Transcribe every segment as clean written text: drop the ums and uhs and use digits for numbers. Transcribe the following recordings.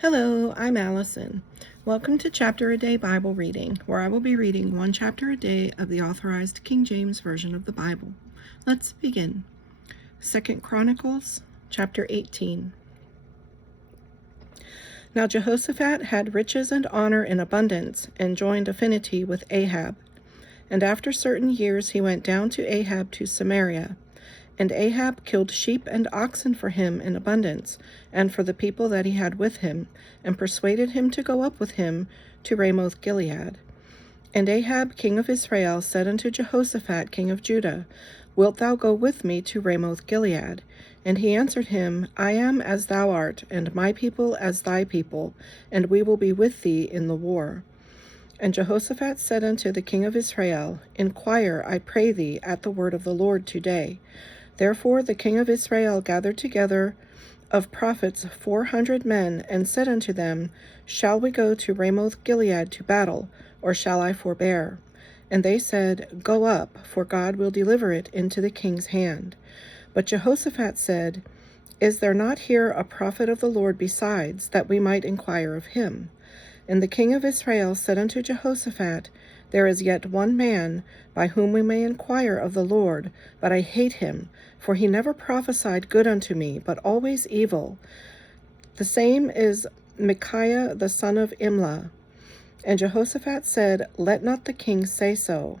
Hello, I'm Allison. Welcome to Chapter a Day Bible Reading, where I will be reading one chapter a day of the Authorized King James Version of the Bible. Let's begin. 2 Chronicles Chapter 18. Now Jehoshaphat had riches and honor in abundance, and joined affinity with Ahab. And after certain years he went down to Ahab to Samaria. And Ahab killed sheep and oxen for him in abundance, and for the people that he had with him, and persuaded him to go up with him to Ramoth Gilead. And Ahab king of Israel said unto Jehoshaphat king of Judah, Wilt thou go with me to Ramoth Gilead? And he answered him, I am as thou art, and my people as thy people, and we will be with thee in the war. And Jehoshaphat said unto the king of Israel, Inquire, I pray thee, at the word of the Lord today. Therefore the king of Israel gathered together of prophets 400 men, and said unto them, Shall we go to Ramoth Gilead to battle, or shall I forbear? And they said, Go up, for God will deliver it into the king's hand. But Jehoshaphat said, Is there not here a prophet of the Lord besides, that we might inquire of him? And the king of Israel said unto Jehoshaphat, There is yet one man, by whom we may inquire of the Lord, but I hate him, for he never prophesied good unto me, but always evil. The same is Micaiah the son of Imlah. And Jehoshaphat said, Let not the king say so.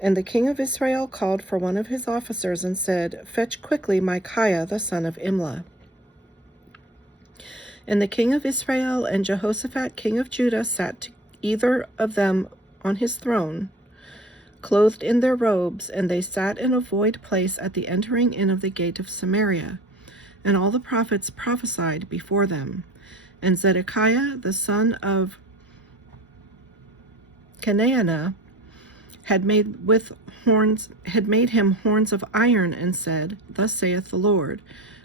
And the king of Israel called for one of his officers, and said, Fetch quickly Micaiah the son of Imlah. And the king of Israel and Jehoshaphat king of Judah sat either of them on his throne, clothed in their robes, and they sat in a void place at the entering in of the gate of Samaria. And all the prophets prophesied before them. And Zedekiah the son of Chenaanah had made him horns of iron, and said, Thus saith the Lord,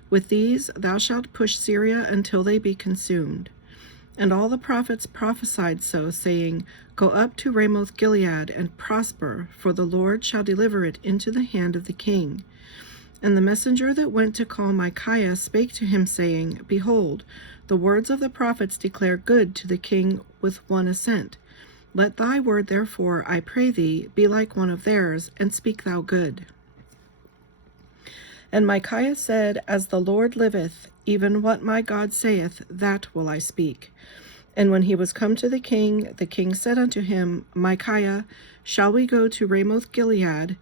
With these thou shalt push Syria until they be consumed. And all the prophets prophesied so, saying, Go up to Ramoth Gilead, and prosper, for the Lord shall deliver it into the hand of the king. And the messenger that went to call Micaiah spake to him, saying, Behold, the words of the prophets declare good to the king with one assent. Let thy word therefore, I pray thee, be like one of theirs, and speak thou good. And Micaiah said, As the Lord liveth, even what my God saith, that will I speak. And when he was come to the king said unto him, Micaiah, shall we go to Ramoth Gilead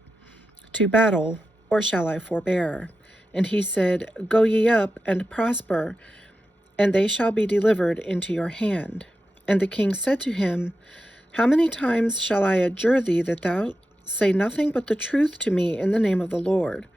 to battle, or shall I forbear? And he said, Go ye up, and prosper, and they shall be delivered into your hand. And the king said to him, How many times shall I adjure thee that thou say nothing but the truth to me in the name of the Lord?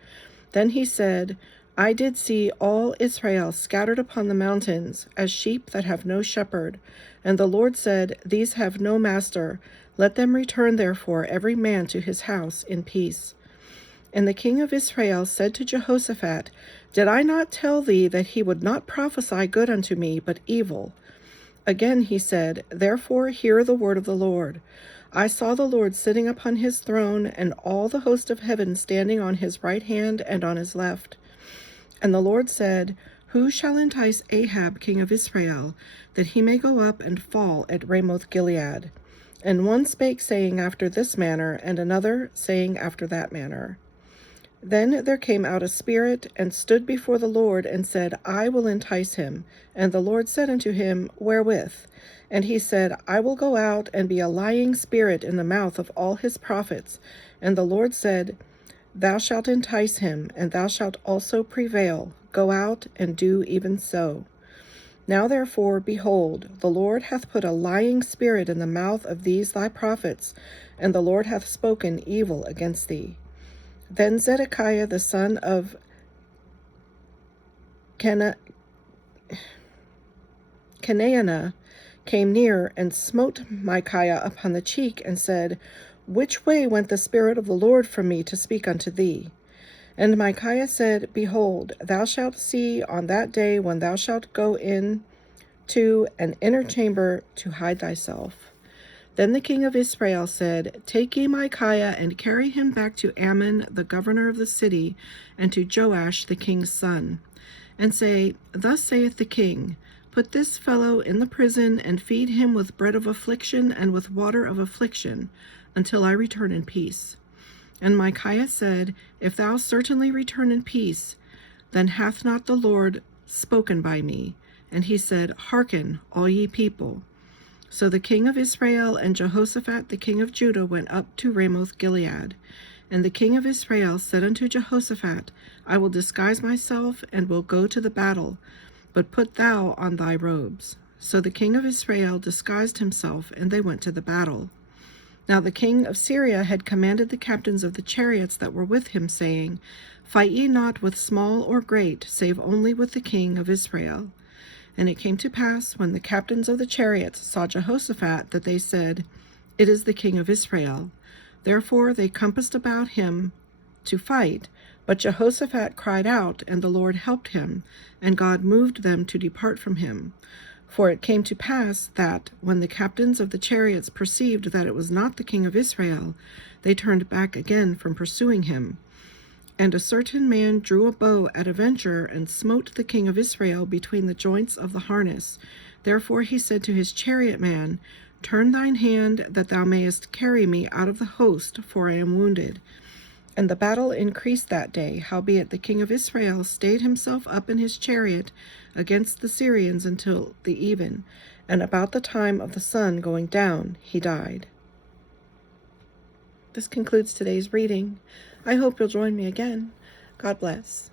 Then he said, I did see all Israel scattered upon the mountains, as sheep that have no shepherd. And the Lord said, These have no master. Let them return therefore every man to his house in peace. And the king of Israel said to Jehoshaphat, Did I not tell thee that he would not prophesy good unto me, but evil? Again he said, Therefore hear the word of the Lord. I saw the Lord sitting upon his throne, and all the host of heaven standing on his right hand and on his left. And the Lord said, Who shall entice Ahab king of Israel, that he may go up and fall at Ramoth Gilead? And one spake, saying after this manner, and another saying after that manner. Then there came out a spirit, and stood before the Lord, and said, I will entice him. And the Lord said unto him, Wherewith? And he said, I will go out and be a lying spirit in the mouth of all his prophets. And the Lord said, Thou shalt entice him, and thou shalt also prevail. Go out and do even so. Now therefore, behold, the Lord hath put a lying spirit in the mouth of these thy prophets, and the Lord hath spoken evil against thee. Then Zedekiah the son of Chenaanah came near, and smote Micaiah upon the cheek, and said, Which way went the Spirit of the Lord from me to speak unto thee? And Micaiah said, Behold, thou shalt see on that day when thou shalt go in to an inner chamber to hide thyself. Then the king of Israel said, Take ye Micaiah, and carry him back to Ammon the governor of the city, and to Joash the king's son. and say, Thus saith the king, Put this fellow in the prison, and feed him with bread of affliction and with water of affliction, until I return in peace. And Micaiah said, If thou certainly return in peace, then hath not the Lord spoken by me. And he said, Hearken, all ye people. So the king of Israel and Jehoshaphat the king of Judah went up to Ramoth Gilead. And the king of Israel said unto Jehoshaphat, I will disguise myself, and will go to the battle, but put thou on thy robes. So the king of Israel disguised himself, and they went to the battle. Now the king of Syria had commanded the captains of the chariots that were with him, saying, Fight ye not with small or great, save only with the king of Israel. And it came to pass, when the captains of the chariots saw Jehoshaphat, that they said, It is the king of Israel. Therefore they compassed about him to fight. But Jehoshaphat cried out, and the Lord helped him, and God moved them to depart from him. For it came to pass that, when the captains of the chariots perceived that it was not the king of Israel, they turned back again from pursuing him. And a certain man drew a bow at a venture, and smote the king of Israel between the joints of the harness. Therefore he said to his chariot man, Turn thine hand, that thou mayest carry me out of the host, for I am wounded. And the battle increased that day, howbeit the king of Israel stayed himself up in his chariot against the Syrians until the even, and about the time of the sun going down he died. This concludes today's reading. I hope you'll join me again. God bless.